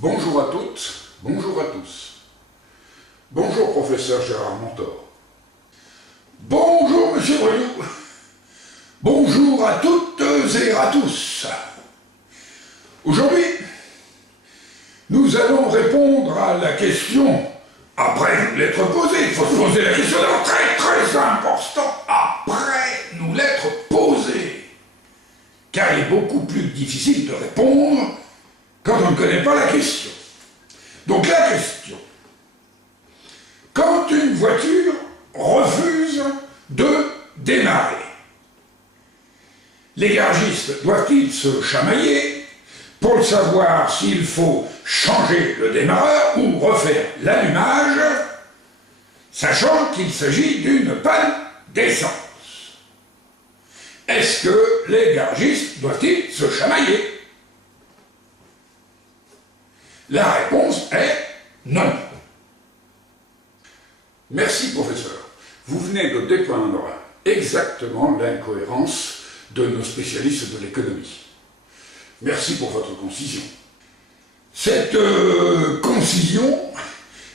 Bonjour à toutes, bonjour à tous. Bonjour professeur Gérard Montor. Bonjour monsieur Brioux. Bonjour à toutes et à tous. Aujourd'hui, nous allons répondre à la question, après nous l'être posée, il faut se poser la question très important, après nous l'être posée, car il est beaucoup plus difficile de répondre quand on ne connaît pas la question. Donc la question, quand une voiture refuse de démarrer, les garagistes doivent-ils se chamailler pour le savoir s'il faut changer le démarreur ou refaire l'allumage, sachant qu'il s'agit d'une panne d'essence? Est-ce que les garagistes doivent-ils se chamailler? La réponse est non. Merci professeur. Vous venez de dépeindre exactement l'incohérence de nos spécialistes de l'économie. Merci pour votre concision. Cette concision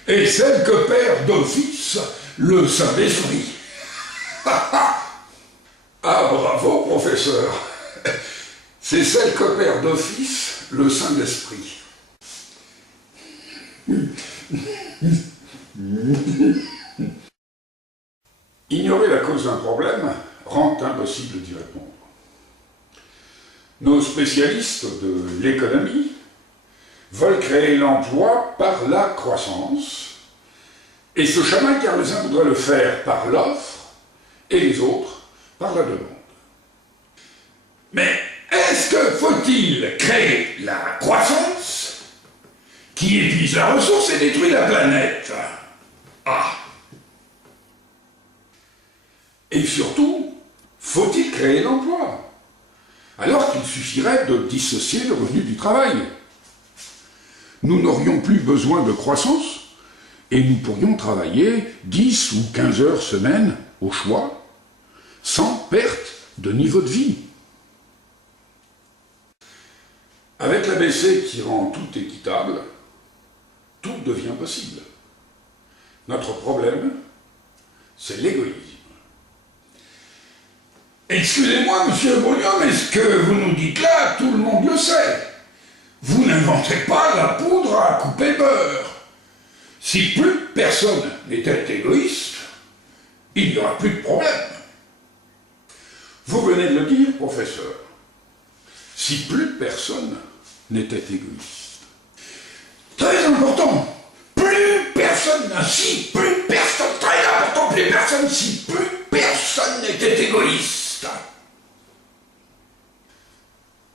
est celle que perd d'office le Saint-Esprit. Ah, bravo professeur. C'est celle que perd d'office le Saint-Esprit. Ignorer la cause d'un problème rend impossible d'y répondre. Nos spécialistes de l'économie veulent créer l'emploi par la croissance et se chamaillent car les uns voudraient le faire par l'offre et les autres par la demande. Mais est-ce que faut-il créer la croissance qui épuise la ressource et détruit la planète? Ah! Et surtout, faut-il créer l'emploi? Alors qu'il suffirait de dissocier le revenu du travail. Nous n'aurions plus besoin de croissance et nous pourrions travailler 10 ou 15 heures semaine au choix, sans perte de niveau de vie. Avec l'ABC qui rend tout équitable, tout devient possible. Notre problème, c'est l'égoïsme. Excusez-moi, monsieur Brognon, mais ce que vous nous dites là, tout le monde le sait. Vous n'inventez pas la poudre à couper le beurre. Si plus personne n'était égoïste, il n'y aura plus de problème. Vous venez de le dire, professeur. Si plus personne n'était égoïste. Très important. Plus personne, si plus personne, très important, plus personne, si plus personne n'était égoïste.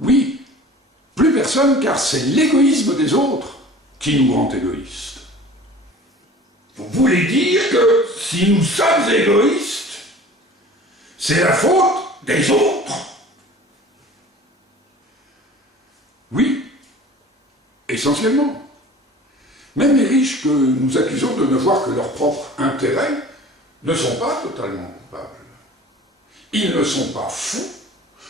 Oui, plus personne, car c'est l'égoïsme des autres qui nous rend égoïstes. Vous voulez dire que si nous sommes égoïstes, c'est la faute des autres? Oui, essentiellement. Même les riches que nous accusons de ne voir que leurs propres intérêts ne sont pas totalement coupables. Ils ne sont pas fous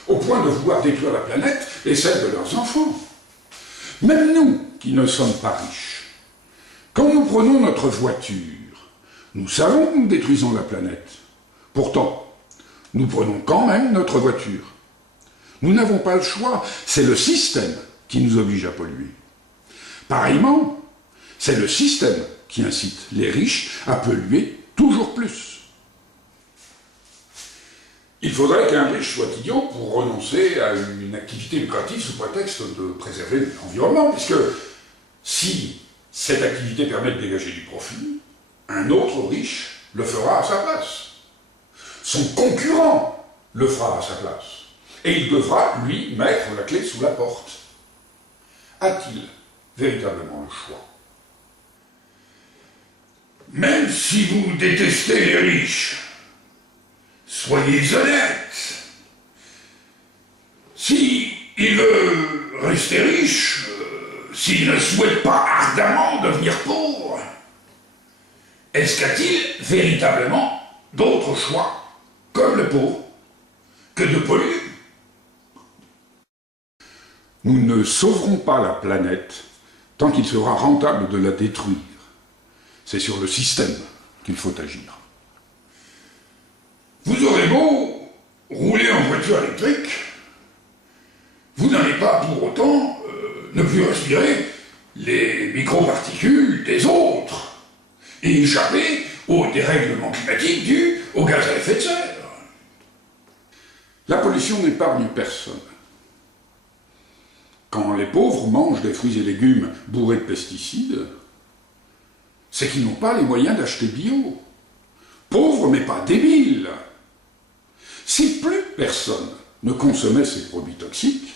au point de vouloir détruire la planète et celle de leurs enfants. Même nous, qui ne sommes pas riches, quand nous prenons notre voiture, nous savons que nous détruisons la planète. Pourtant, nous prenons quand même notre voiture. Nous n'avons pas le choix, c'est le système qui nous oblige à polluer. Pareillement, c'est le système qui incite les riches à polluer toujours plus. Il faudrait qu'un riche soit idiot pour renoncer à une activité lucrative sous prétexte de préserver l'environnement, puisque si cette activité permet de dégager du profit, un autre riche le fera à sa place. Son concurrent le fera à sa place. Et il devra, lui, mettre la clé sous la porte. A-t-il véritablement le choix? Même si vous détestez les riches, soyez honnête. Si il veut rester riche, s'il ne souhaite pas ardemment devenir pauvre, est-ce qu'a-t-il véritablement d'autres choix, comme le pauvre, que de polluer? Nous ne sauverons pas la planète tant qu'il sera rentable de la détruire. C'est sur le système qu'il faut agir. Vous aurez beau rouler en voiture électrique, vous n'allez pas pour autant ne plus respirer les microparticules des autres et échapper au dérèglement climatique dû aux gaz à effet de serre. La pollution n'épargne personne. Quand les pauvres mangent des fruits et légumes bourrés de pesticides, c'est qu'ils n'ont pas les moyens d'acheter bio. Pauvres mais pas débiles. Si plus personne ne consommait ces produits toxiques,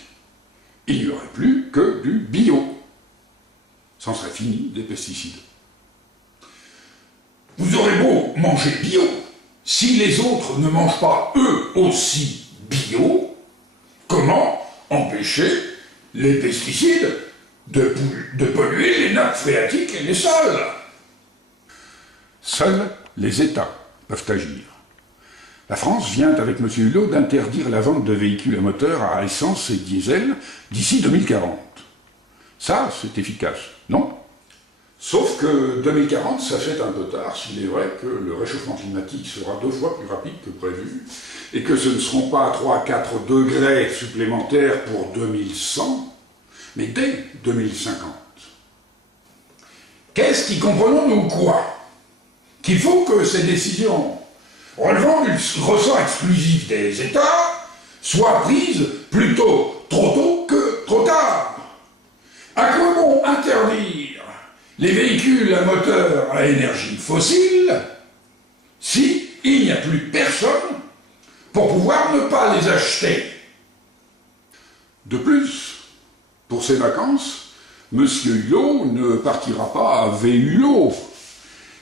il n'y aurait plus que du bio. C'en serait fini des pesticides. Vous aurez beau manger bio, si les autres ne mangent pas eux aussi bio, comment empêcher les pesticides de polluer les nappes phréatiques et les sols? Seuls les États peuvent agir. La France vient, avec M. Hulot, d'interdire la vente de véhicules à moteur à essence et diesel d'ici 2040. Ça, c'est efficace, non? Sauf que 2040, ça fait un peu tard, s'il est vrai que le réchauffement climatique sera 2 fois plus rapide que prévu, et que ce ne seront pas 3 à 4 degrés supplémentaires pour 2100, mais dès 2050. Qu'est-ce qui comprenons-nous quoi? Qu'il faut que ces décisions relevant du ressort exclusif des États soient prises plutôt trop tôt que trop tard. À quoi bon interdire les véhicules à moteur à énergie fossile si il n'y a plus personne pour pouvoir ne pas les acheter? De plus, pour ces vacances, M. Hulot ne partira pas à Véhulot.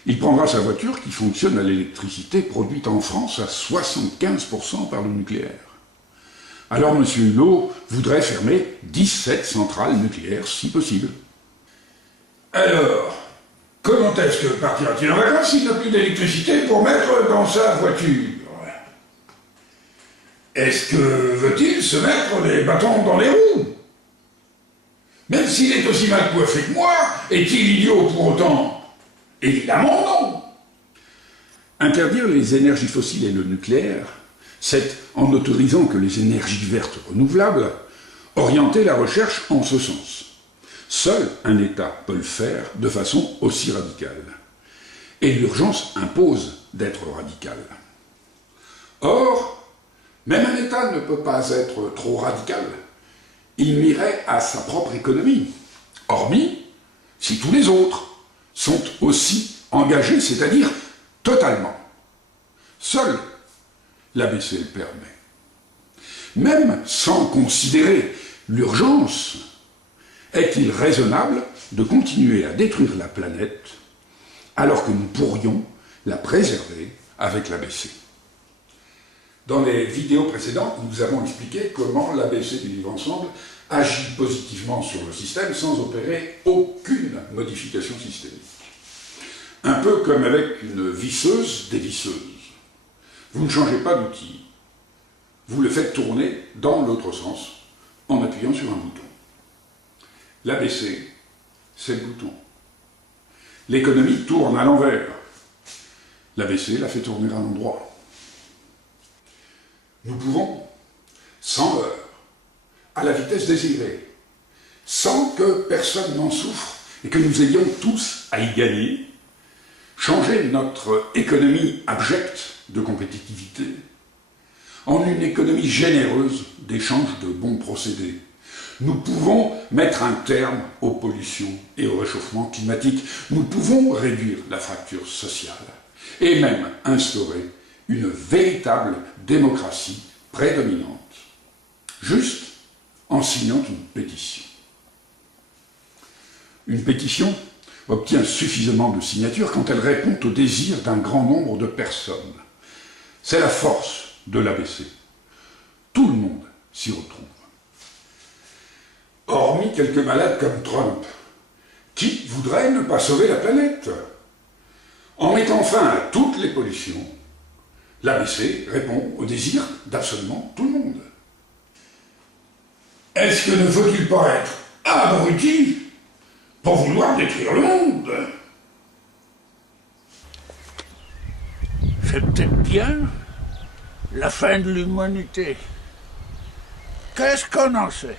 Il prendra sa voiture qui fonctionne à l'électricité produite en France à 75% par le nucléaire. Alors M. Hulot voudrait fermer 17 centrales nucléaires si possible. Alors, comment est-ce que partira-t-il en vacances s'il n'a plus d'électricité pour mettre dans sa voiture? Est-ce que veut-il se mettre les bâtons dans les roues? Même s'il est aussi mal coiffé que moi, est-il idiot pour autant? Évidemment non. Interdire les énergies fossiles et le nucléaire, c'est, en autorisant que les énergies vertes renouvelables, orienter la recherche en ce sens. Seul un État peut le faire de façon aussi radicale. Et l'urgence impose d'être radicale. Or, même un État ne peut pas être trop radical. Il nuirait à sa propre économie, hormis si tous les autres sont aussi engagés, c'est-à-dire totalement. Seul l'ABC le permet. Même sans considérer l'urgence, est-il raisonnable de continuer à détruire la planète alors que nous pourrions la préserver avec l'ABC? Dans les vidéos précédentes, nous avons expliqué comment l'ABC du Vivre Ensemble agit positivement sur le système sans opérer aucune modification systémique. Un peu comme avec une visseuse dévisseuse. Vous ne changez pas d'outil, vous le faites tourner dans l'autre sens en appuyant sur un bouton. L'ABC, c'est le bouton. L'économie tourne à l'envers. L'ABC la fait tourner à l'endroit. Nous pouvons, sans heurts, à la vitesse désirée, sans que personne n'en souffre et que nous ayons tous à y gagner, changer notre économie abjecte de compétitivité en une économie généreuse d'échange de bons procédés. Nous pouvons mettre un terme aux pollutions et au réchauffement climatique. Nous pouvons réduire la fracture sociale et même instaurer une véritable démocratie prédominante, juste en signant une pétition. Une pétition obtient suffisamment de signatures quand elle répond au désir d'un grand nombre de personnes. C'est la force de l'ABC. Tout le monde s'y retrouve. Hormis quelques malades comme Trump, qui voudraient ne pas sauver la planète. En mettant fin à toutes les pollutions, l'ABC répond au désir d'absolument tout le monde. Est-ce que ne faut-il pas être abruti pour vouloir détruire le monde. C'est peut-être bien la fin de l'humanité. Qu'est-ce qu'on en sait?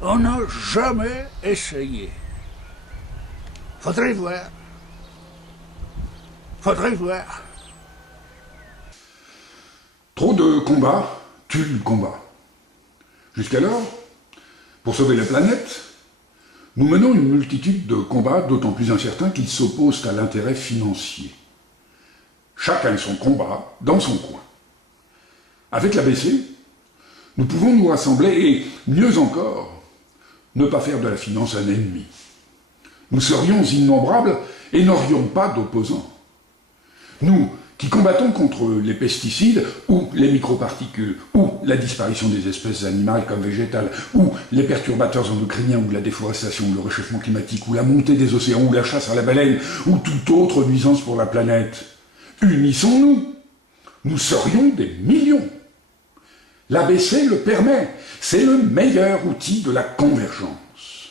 On n'a jamais essayé. Faudrait voir. Faudrait voir. Trop de combats tuent le combat. Jusqu'alors, pour sauver la planète, nous menons une multitude de combats d'autant plus incertains qu'ils s'opposent à l'intérêt financier. Chacun son combat dans son coin. Avec l'ABC, nous pouvons nous rassembler et, mieux encore, ne pas faire de la finance un ennemi. Nous serions innombrables et n'aurions pas d'opposants. Nous, qui combattons contre les pesticides, ou les microparticules, ou la disparition des espèces animales comme végétales, ou les perturbateurs endocriniens, ou la déforestation, ou le réchauffement climatique, ou la montée des océans, ou la chasse à la baleine, ou toute autre nuisance pour la planète. Unissons-nous. Nous serions des millions. L'ABC le permet. C'est le meilleur outil de la convergence.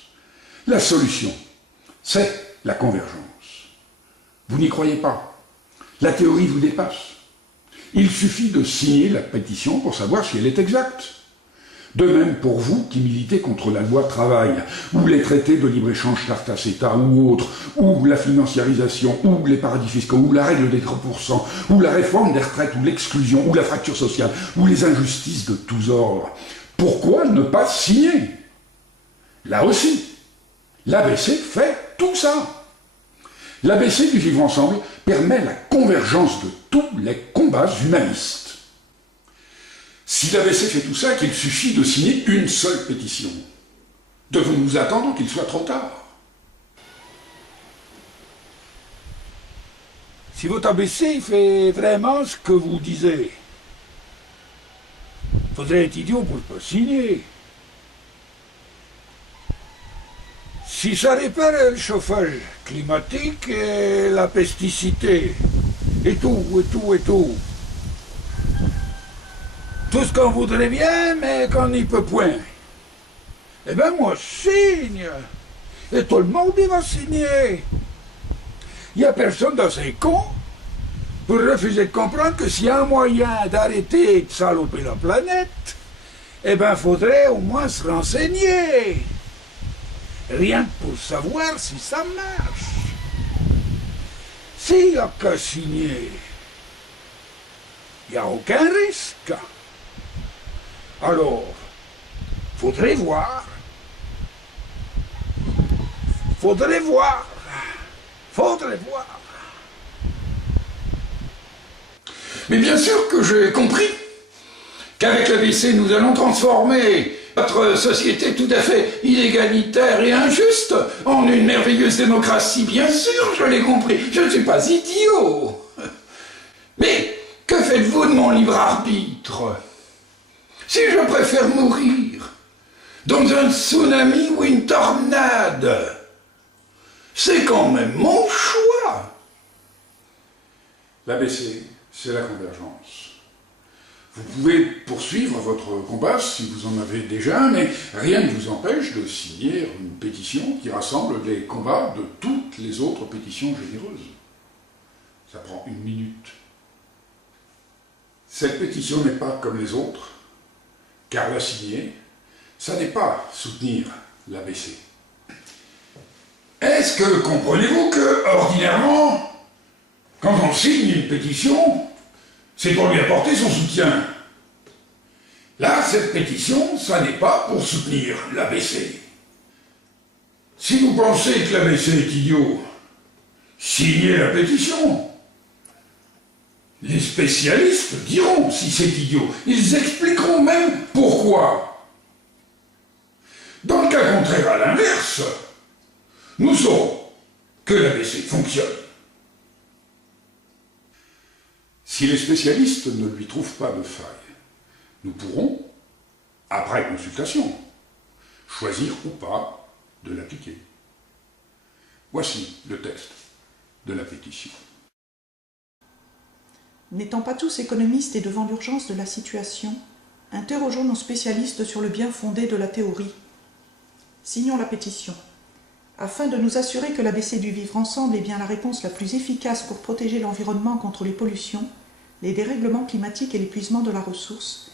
La solution, c'est la convergence. Vous n'y croyez pas? La théorie vous dépasse. Il suffit de signer la pétition pour savoir si elle est exacte. De même pour vous qui militez contre la loi travail, ou les traités de libre-échange CETA ou autres, ou la financiarisation, ou les paradis fiscaux, ou la règle des 3%, ou la réforme des retraites, ou l'exclusion, ou la fracture sociale, ou les injustices de tous ordres. Pourquoi ne pas signer? Là aussi, l'ABC fait tout ça. L'ABC du vivre ensemble permet la convergence de tous les combats humanistes. Si l'ABC fait tout ça, qu'il suffit de signer une seule pétition. Devons-nous attendre qu'il soit trop tard? Si votre ABC fait vraiment ce que vous disiez, faudrait être idiot pour ne pas signer. Si ça répare le chauffage climatique et la pesticité, et tout. Tout ce qu'on voudrait bien, mais qu'on n'y peut point. Eh ben moi, je signe. Et tout le monde y va signer. Il n'y a personne d'assez con pour refuser de comprendre que s'il y a un moyen d'arrêter de saloper la planète, eh ben faudrait au moins se renseigner. Rien que pour savoir si ça marche. S'il n'y a qu'à signer, il n'y a aucun risque. Alors, faudrait voir. Faudrait voir. Mais bien sûr que j'ai compris qu'avec l'ABC, nous allons transformer notre société tout à fait inégalitaire et injuste en une merveilleuse démocratie. Bien sûr, je l'ai compris. Je ne suis pas idiot. Mais que faites-vous de mon libre arbitre? Si je préfère mourir dans un tsunami ou une tornade, c'est quand même mon choix. L'ABC, c'est la convergence. Vous pouvez poursuivre votre combat si vous en avez déjà, mais rien ne vous empêche de signer une pétition qui rassemble les combats de toutes les autres pétitions généreuses. Ça prend 1 minute. Cette pétition n'est pas comme les autres, car la signer, ça n'est pas soutenir l'ABC. Est-ce que comprenez-vous que, ordinairement, quand on signe une pétition, c'est pour lui apporter son soutien? Là, cette pétition, ça n'est pas pour soutenir l'ABC. Si vous pensez que l'ABC est idiot, signez la pétition. Les spécialistes diront si c'est idiot. Ils expliqueront même pourquoi. Dans le cas contraire, à l'inverse, nous saurons que l'ABC fonctionne. Si les spécialistes ne lui trouvent pas de faille, nous pourrons, après consultation, choisir ou pas de l'appliquer. Voici le texte de la pétition. N'étant pas tous économistes et devant l'urgence de la situation, interrogeons nos spécialistes sur le bien fondé de la théorie. Signons la pétition. Afin de nous assurer que l'ABC du vivre ensemble est bien la réponse la plus efficace pour protéger l'environnement contre les pollutions, les dérèglements climatiques et l'épuisement de la ressource,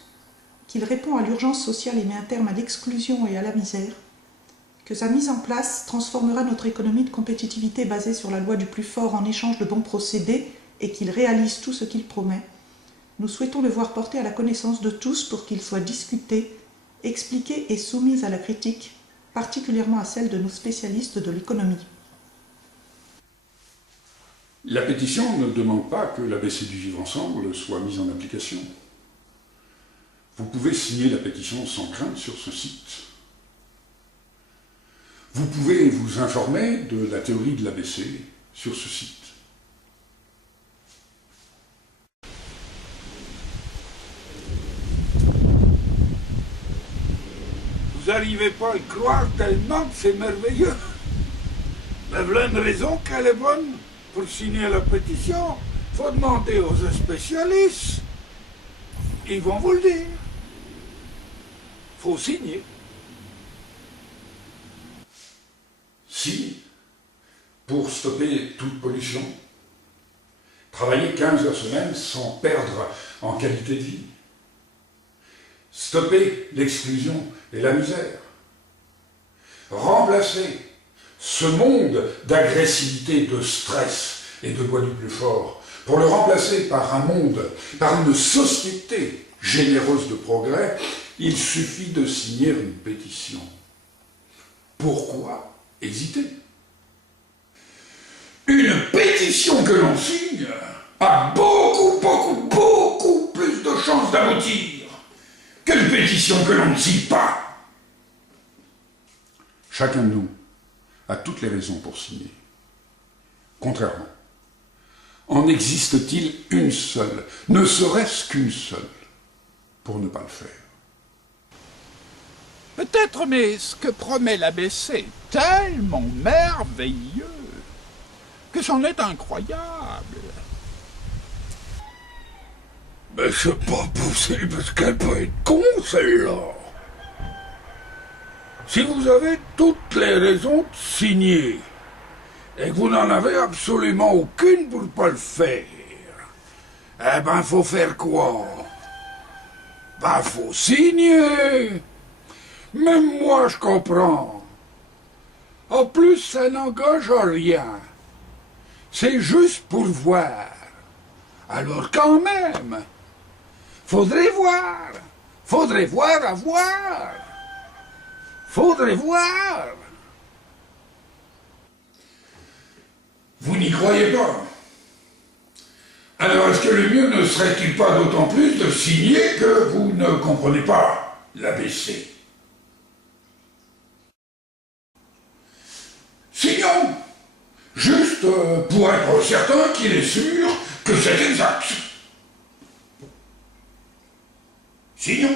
qu'il répond à l'urgence sociale et met un terme à l'exclusion et à la misère, que sa mise en place transformera notre économie de compétitivité basée sur la loi du plus fort en échange de bons procédés et qu'il réalise tout ce qu'il promet, nous souhaitons le voir porté à la connaissance de tous pour qu'il soit discuté, expliqué et soumis à la critique, particulièrement à celle de nos spécialistes de l'économie. La pétition ne demande pas que l'ABC du vivre ensemble soit mise en application. Vous pouvez signer la pétition sans crainte sur ce site. Vous pouvez vous informer de la théorie de l'ABC sur ce site. Vous n'arrivez pas à y croire tellement que c'est merveilleux. Mais voilà une raison qu'elle est bonne pour signer la pétition. Il faut demander aux spécialistes. Ils vont vous le dire. Il faut signer. Si, pour stopper toute pollution, travailler 15 heures semaine sans perdre en qualité de vie, stopper l'exclusion et la misère, remplacer ce monde d'agressivité, de stress et de loi du plus fort, pour le remplacer par un monde, par une société généreuse de progrès, il suffit de signer une pétition. Pourquoi hésiter? Une pétition que l'on signe a beaucoup plus de chances d'aboutir qu'une pétition que l'on ne signe pas. Chacun de nous a toutes les raisons pour signer. Contrairement, en existe-t-il une seule, ne serait-ce qu'une seule, pour ne pas le faire? Peut-être, mais ce que promet l'ABC est tellement merveilleux que c'en est incroyable. Mais c'est pas possible, parce qu'elle peut être con, celle-là. Si vous avez toutes les raisons de signer et que vous n'en avez absolument aucune pour ne pas le faire, eh ben, faut faire quoi? Ben, faut signer. Même moi, je comprends. En plus, ça n'engage à rien. C'est juste pour voir. Alors quand même, faudrait voir. Faudrait voir à voir. Faudrait voir. Vous n'y croyez pas? Alors est-ce que le mieux ne serait-il pas d'autant plus de signer que vous ne comprenez pas l'ABC? Signons, juste pour être certain qu'il est sûr que c'est exact. Signons.